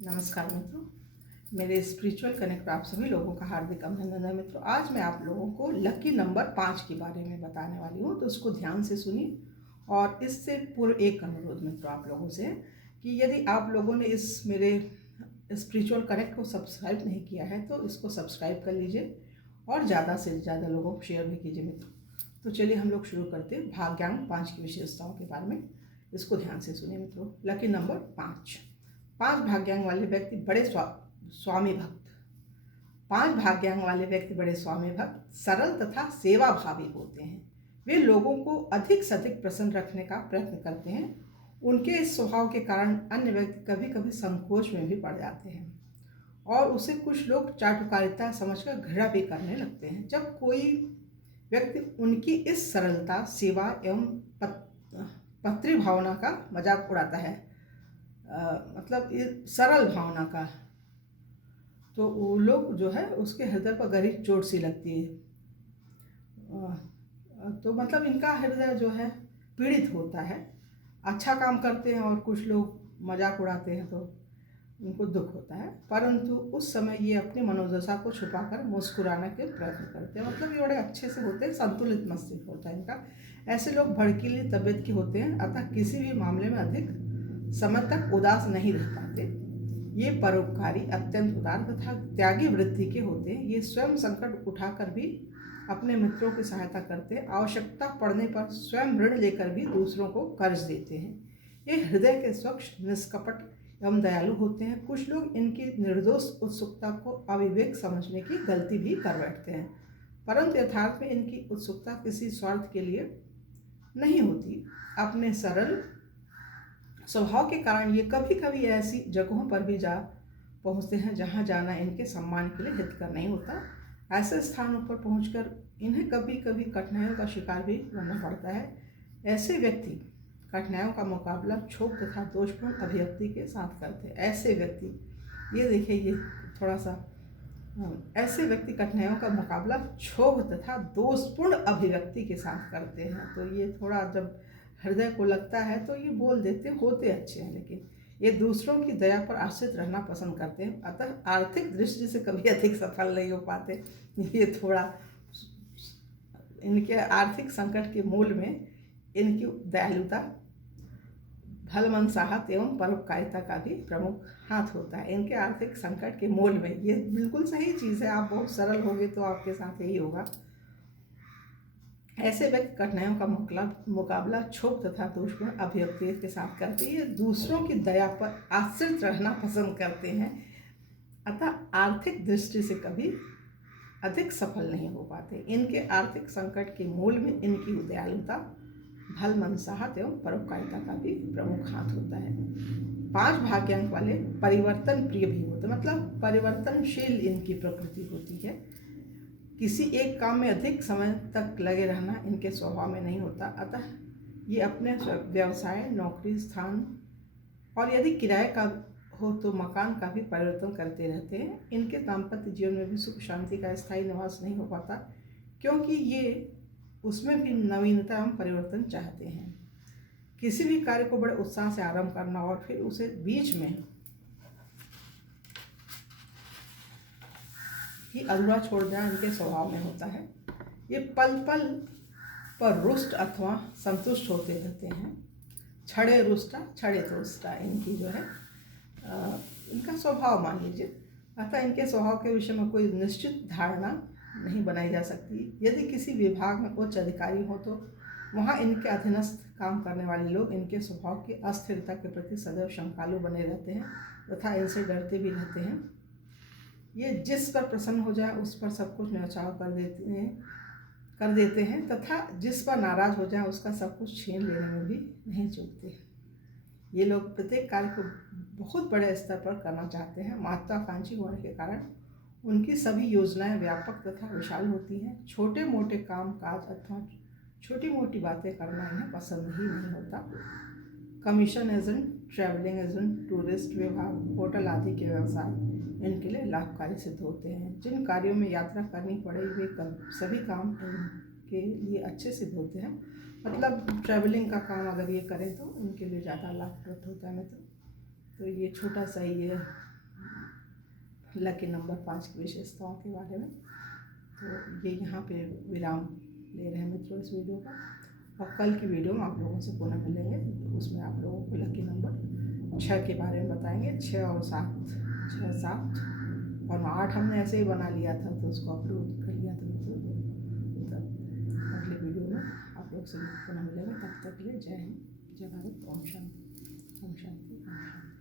नमस्कार मित्रों, मेरे स्पिरिचुअल कनेक्ट पर आप सभी लोगों का हार्दिक अभिनंदन है मित्रों। आज मैं आप लोगों को लकी नंबर 5 के बारे में बताने वाली हूँ, तो उसको ध्यान से सुनिए। और इससे पूर्व एक अनुरोध मित्रों आप लोगों से है कि यदि आप लोगों ने इस मेरे स्पिरिचुअल कनेक्ट को सब्सक्राइब नहीं किया है तो इसको सब्सक्राइब कर लीजिए और ज़्यादा से ज़्यादा लोगों को शेयर भी कीजिए मित्रों। तो चलिए हम लोग शुरू करते हैं भाग्यांक 5 की विशेषताओं के बारे में। इसको ध्यान से सुनिए मित्रों। Lucky number 5। 5 भाग्यांक वाले व्यक्ति बड़े स्वामी भक्त। 5 भाग्यांक वाले व्यक्ति बड़े स्वामी भक्त, सरल तथा सेवा भावी होते हैं। वे लोगों को अधिक से अधिक प्रसन्न रखने का प्रयत्न करते हैं। उनके इस स्वभाव के कारण अन्य व्यक्ति कभी कभी संकोच में भी पड़ जाते हैं और उसे कुछ लोग चाटुकारिता समझकर घृणा भी करने लगते हैं। जब कोई व्यक्ति उनकी इस सरलता, सेवा एवं पत्री भावना का मजाक उड़ाता है, मतलब ये सरल भावना का, तो वो लोग जो है उसके हृदय पर गहरी चोट सी लगती है। तो मतलब इनका हृदय जो है पीड़ित होता है। अच्छा काम करते हैं और कुछ लोग मजाक उड़ाते हैं तो उनको दुख होता है, परंतु उस समय ये अपनी मनोदशा को छुपाकर मुस्कुराने के प्रयत्न करते हैं। मतलब ये बड़े अच्छे से होते हैं, संतुलित मस्तिष्क होता है इनका। ऐसे लोग भड़कीली तबीयत के होते हैं, अतः किसी भी मामले में अधिक समय तक उदास नहीं रह पाते। ये परोपकारी, अत्यंत उदार तथा त्यागी वृत्ति के होते हैं। ये स्वयं संकट उठाकर भी अपने मित्रों की सहायता करते हैं। आवश्यकता पड़ने पर स्वयं ऋण लेकर भी दूसरों को कर्ज देते हैं। ये हृदय के स्वच्छ, निष्कपट एवं दयालु होते हैं। कुछ लोग इनकी निर्दोष उत्सुकता को अविवेक समझने की गलती भी कर बैठते हैं, परंतु यथार्थ में इनकी उत्सुकता किसी स्वार्थ के लिए नहीं होती। अपने सरल स्वभाव के कारण ये कभी कभी ऐसी जगहों पर भी जा पहुंचते हैं जहां जाना इनके सम्मान के लिए हितकर नहीं होता। ऐसे स्थानों पर पहुंचकर इन्हें कभी कभी कठिनाइयों का शिकार भी बनना पड़ता है। ऐसे व्यक्ति कठिनाइयों का मुकाबला क्षोभ तथा दोषपूर्ण अभिव्यक्ति के साथ करते हैं। ऐसे व्यक्ति, ये देखिए, ये थोड़ा सा, ऐसे व्यक्ति कठिनाइयों का मुकाबला क्षोभ तथा दोषपूर्ण अभिव्यक्ति के साथ करते हैं। तो ये थोड़ा जब हृदय को लगता है तो ये बोल देते होते अच्छे हैं, लेकिन ये दूसरों की दया पर आश्रित रहना पसंद करते हैं, अतः आर्थिक दृष्टि से कभी अधिक सफल नहीं हो पाते। ये थोड़ा इनके आर्थिक संकट के मूल में इनकी दयालुता, भलमनसाहत एवं परोपकारिता का भी प्रमुख हाथ होता है। इनके आर्थिक संकट के मूल में, ये बिल्कुल सही चीज़ है। आप बहुत सरल होगे तो आपके साथ यही होगा। ऐसे व्यक्ति कठिनाइयों का मुकाबला क्षोभ तथा दुश्मन अभिव्यक्ति के साथ करते हैं। दूसरों की दया पर आश्रित रहना पसंद करते हैं, अतः आर्थिक दृष्टि से कभी अधिक सफल नहीं हो पाते। इनके आर्थिक संकट के मूल में इनकी दयालुता, भलमनसाहत एवं परोपकारिता का भी प्रमुख हाथ होता है। 5 भाग्यांक वाले परिवर्तन प्रिय भी होते, मतलब परिवर्तनशील इनकी प्रकृति होती है। किसी एक काम में अधिक समय तक लगे रहना इनके स्वभाव में नहीं होता, अतः ये अपने व्यवसाय, नौकरी स्थान और यदि किराए का हो तो मकान का भी परिवर्तन करते रहते हैं। इनके दाम्पत्य जीवन में भी सुख शांति का स्थायी निवास नहीं हो पाता, क्योंकि ये उसमें भी नवीनता एवं परिवर्तन चाहते हैं। किसी भी कार्य को बड़े उत्साह से आरंभ करना और फिर उसे बीच में ही अधूरा छोड़ देना इनके स्वभाव में होता है। ये पल पल पर रुष्ट अथवा संतुष्ट होते रहते हैं। छड़े रुष्टा छड़े तुष्टा इनकी जो है इनका स्वभाव मान लीजिए। अतः इनके स्वभाव के विषय में कोई निश्चित धारणा नहीं बनाई जा सकती। यदि किसी विभाग में उच्च अधिकारी हो तो वहाँ इनके अधीनस्थ काम करने वाले लोग इनके स्वभाव की अस्थिरता के प्रति सदैव शंकालु बने रहते हैं तथा इनसे डरते भी रहते हैं। ये जिस पर प्रसन्न हो जाए उस पर सब कुछ न्यौछाव कर देते हैं तथा जिस पर नाराज हो जाए उसका सब कुछ छीन लेने में भी नहीं चूकते। ये लोग प्रत्येक कार्य को बहुत बड़े स्तर पर करना चाहते हैं। महत्वाकांक्षी होने के कारण उनकी सभी योजनाएं व्यापक तथा विशाल होती हैं। छोटे मोटे काम काज अथवा छोटी मोटी बातें करना इन्हें पसंद ही नहीं होता। Commission agent, travelling agent, tourist विभाग, होटल आदि के व्यवसाय इनके लिए लाभकारी सिद्ध होते हैं। जिन कार्यों में यात्रा करनी पड़े वे सभी काम इनके लिए अच्छे सिद्ध होते हैं। मतलब ट्रैवलिंग का काम अगर ये करें तो इनके लिए ज़्यादा लाभप्रद होता है मित्रों। तो ये छोटा सा ये लकी नंबर 5 की विशेषताओं के बारे में। तो ये यहाँ पे विराम ले रहे हैं मित्रों इस वीडियो का, और कल की वीडियो में आप लोगों से पुनः मिलेंगे। उसमें आप लोगों को लकी नंबर 6 के बारे में बताएंगे। 6 और 7, 6, 7 और 8 हमने ऐसे ही बना लिया था, तो उसको अपलोड कर लिया था मित्रों। तब अगले वीडियो में आप लोग से पुनः मिलेंगे। तब तक के लिए जय हिंद, जय भारत, ओम शांति, ओम शांति, ओम शांति।